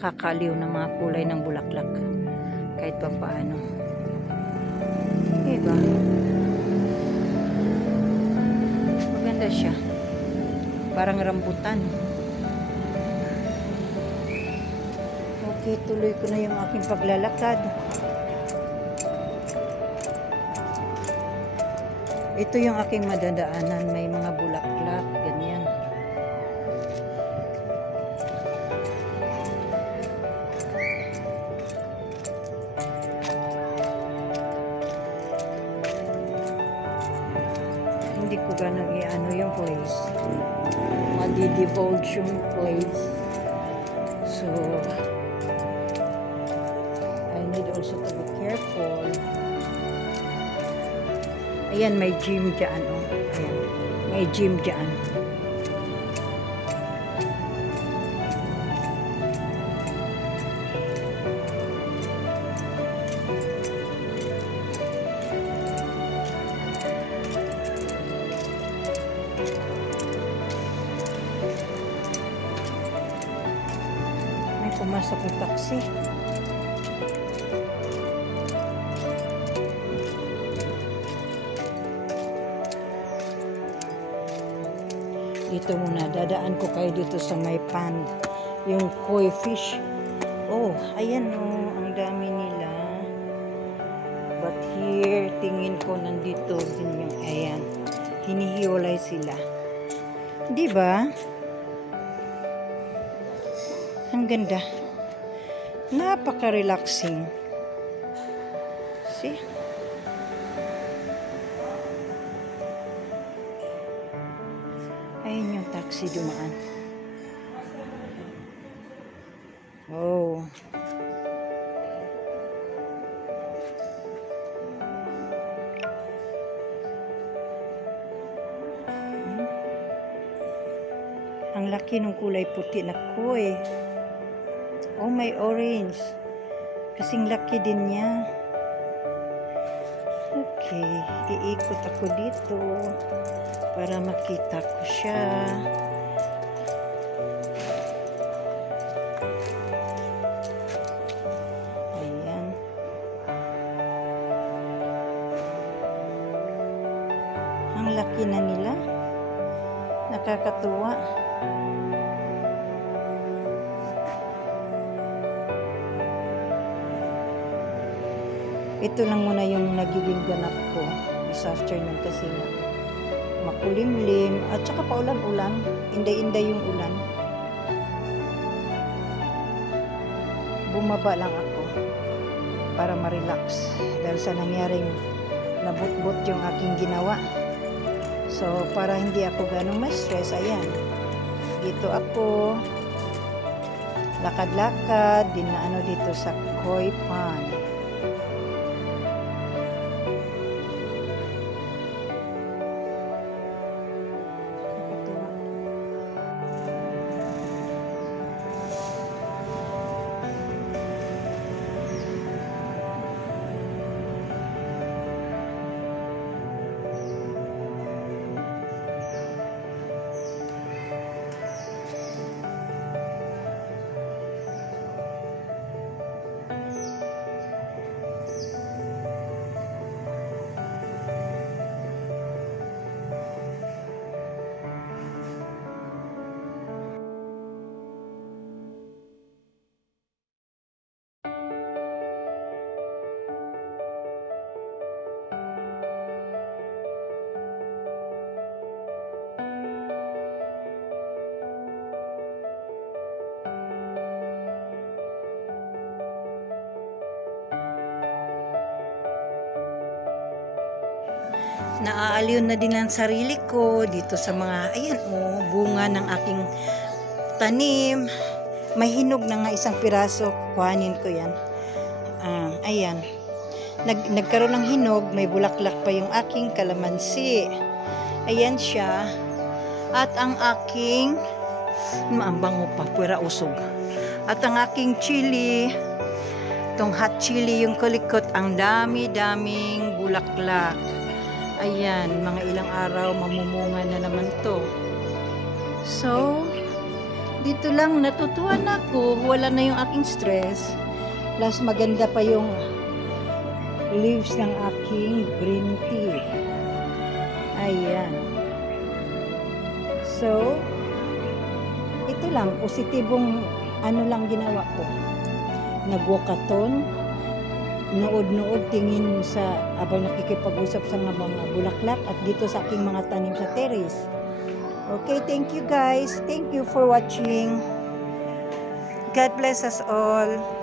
nakakaliw na mga kulay ng bulaklak. Kahit pa paano. Diba? Maganda siya. Parang rambutan. Okay, tuloy ko na yung aking paglalakad. Ito yung aking madadaanan. May mga bulaklak, ganyan. Hindi ko ganang i-ano yung place. Madi-divulge yung place. So, I need also to be careful. Ayan, may gym dyan, oh. Ayan, may gym dyan. May pumasok yung taxi. Dito muna, dadaan ko kayo dito sa may pond, yung koi fish. Oh, ayan oh, ang dami nila. But here, tingin ko nandito din yung, ayan, hinihiwalay sila. Di ba? Ang ganda. Napaka-relaxing. See? Ayun yung taxi dumaan. Oh. Ang laki ng kulay puti na koi. Oh, may orange. Kasing laki din niya. Okay, iikot ako dito para makita ko siya. Ayan. Ang laki na nila. Nakakatuwa. Ito lang muna yung nagiging ganap ko this afternoon kasi nga makulimlim at saka paulan-ulan, inday-inday yung ulan. Bumaba lang ako para ma-relax dahil sa nangyaring nabutbot yung aking ginawa. So para hindi ako ganong ma-stress, ayan, dito ako lakad-lakad din na ano dito sa koi pond. Naaaliw na din ang sarili ko dito sa mga, ayan oh, bunga ng aking tanim. May hinog na nga isang piraso, kuhanin ko yan. Ayan, nagkaroon ng hinog, may bulaklak pa yung aking kalamansi. Ayan siya. At ang aking, maambango pa, pura usog. At ang aking chili, itong hot chili, yung kulikot, ang dami-daming bulaklak. Ayan, mga ilang araw mamumunga na naman to. So, Dito lang natutuwa na ako, wala na yung aking stress. Plus maganda pa yung leaves ng aking green tea. Ayan. So, ito lang, positibong ano lang ginawa ko. Nagwakaton, nood-nood tingin sa abang nakikipag-usap sa mga bulaklak at dito sa aking mga tanim sa terrace. Okay, thank you guys. Thank you for watching. God bless us all.